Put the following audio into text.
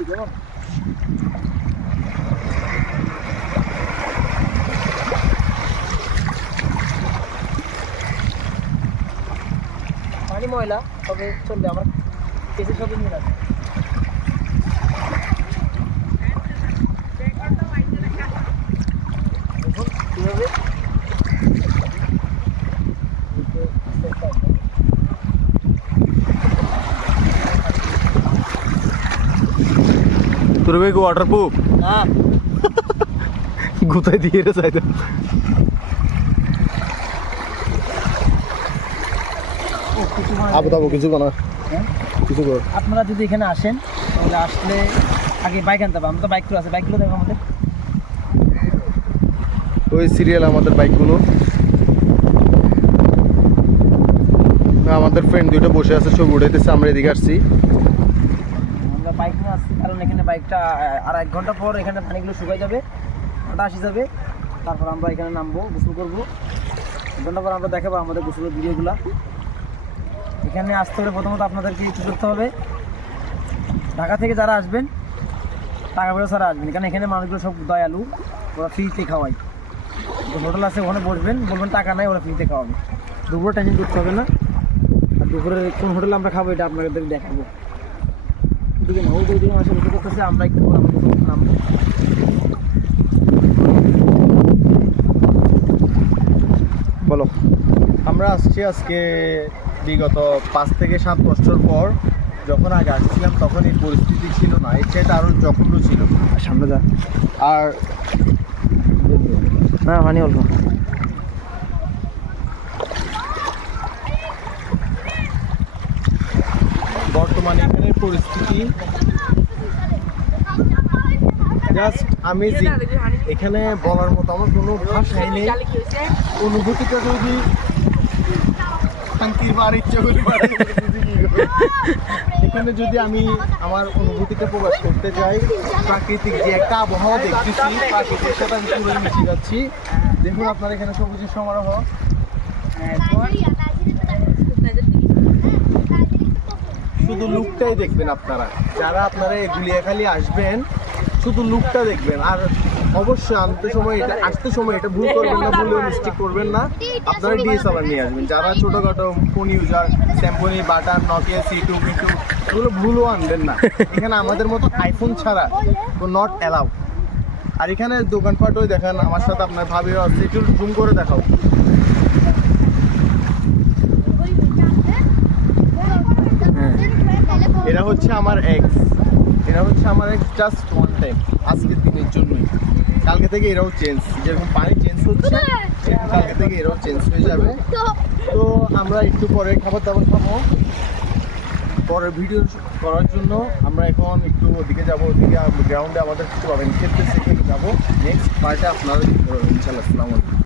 দিচ্ছি কেমন? পানি ময়লা, তবে চলবে, আমার কেসে সব নিয়ে আছে। দেখুন কীভাবে তোর ভাই ওয়াটার প্রুফ না গুতাই দিয়ে রে চাইতে আবু তাবু কিছু কোনা কিছু কর। আপনারা যদি এখানে আসেন তাহলে আসলে আগে বাইক আনতে হবে। আমরা তো বাইকগুলো আছে, বাইকগুলো দেখো আমাদের। ওই সিরিয়াল আমাদের বাইকগুলো, আমাদের ফ্রেন্ড দুটো বসে আছে, ছবি উঠাইতেছে, আমরা এদিকে আসছি। আমরা বাইক নিয়ে আসছি কারণ এখানে বাইকটা আর 1 ঘন্টা পর এখানে পানিগুলো শুকিয়ে যাবে, ওটা আসি যাবে। তারপর আমরা এখানে নামবো, গোসল করবো। 1 ঘন্টা পর আমরা দেখাবো আমাদের গোসলের ভিডিওগুলো। এখানে আসতে হলে প্রথমত আপনাদেরকে কী করতে হবে, ঢাকা থেকে যারা আসবেন টাকা পয়সা ছাড়া আসবেন, কারণ এখানে মানুষগুলো সব দয়ালু, ওরা ফ্রিতে খাওয়ায়। হোটেল আছে, ওখানে বসবেন, বলবেন টাকা নাই, ওরা ফ্রিতে খাওয়াবে। দুপুরে টেনশন করতে হবে না। আর দুপুরে কোন হোটেলে আমরা খাবো এটা আপনাদের দেখাবো। ওদিকে না, ওদিকে মাসে বসে করতেছে, আমরা একটু পর আমরা নামবো। বলো। আমরা আসছি আজকে বিগত 5 থেকে 7 বছর পর। যখন আগে আসছিলাম তখন এই পরিস্থিতি ছিল না, এর চাইতে আরও জঘন্য ছিল। সামনে যা। আর না পানি অল্প। বর্তমানে এখানের পরিস্থিতি জাস্ট আমেজিং। এখানে বলার মতো আমার কোনো ভাষাই নেই। অনুভূতিটা যদি শান্তির বার ইচ্ছা করি, এখানে যদি আমি আমার অনুভূতিটা প্রকাশ করতে চাই, প্রাকৃতিক যে একটা আবহাওয়া দেখতেছি, প্রাকৃতিক সাথে আমি পুরো মিশে যাচ্ছি। দেখুন আপনার এখানে সবুজের সমারোহ। শুধু লুকটাই দেখবেন আপনারা, যারা আপনারা গুলিয়াখালী আসবেন শুধু লুকটা দেখবেন। আর অবশ্যই আসতে সময় এটা ভুল করবেন না, ভুলেও মিস্টেক করবেন না। আপনারা ডিএসএলআর নিয়ে আসবেন। যারা ছোটোখাটো phone user, Samsung butter, Nokia C2 B2 এগুলো ভুলও আনবেন না। এখানে আমাদের মতো আইফোন ছাড়া নট অ্যালাউ। আর এখানে দোকানপাটও দেখেন, আমার সাথে আপনার ভাবিও আছে, একটু জুম করে দেখাও। এরা হচ্ছে আমার এক্স, জাস্ট ওয়ান টাইম, আজকের দিনের জন্যই। কালকে থেকে এরাও চেঞ্জ, যেরকম পানি চেঞ্জ হচ্ছে কালকে থেকে এরাও চেঞ্জ হয়ে যাবে। তো আমরা একটু পরে খাবার দাবার খাবো। পরের ভিডিও করার জন্য আমরা এখন একটু ওদিকে যাবো, ওদিকে গ্রাউন্ডে আমাদের কিছু পাবেন খেলতে, সেখানে যাবো। নেক্সট পার্টে আপনারা ইনশাআল্লাহ। আসসালামু আলাইকুম।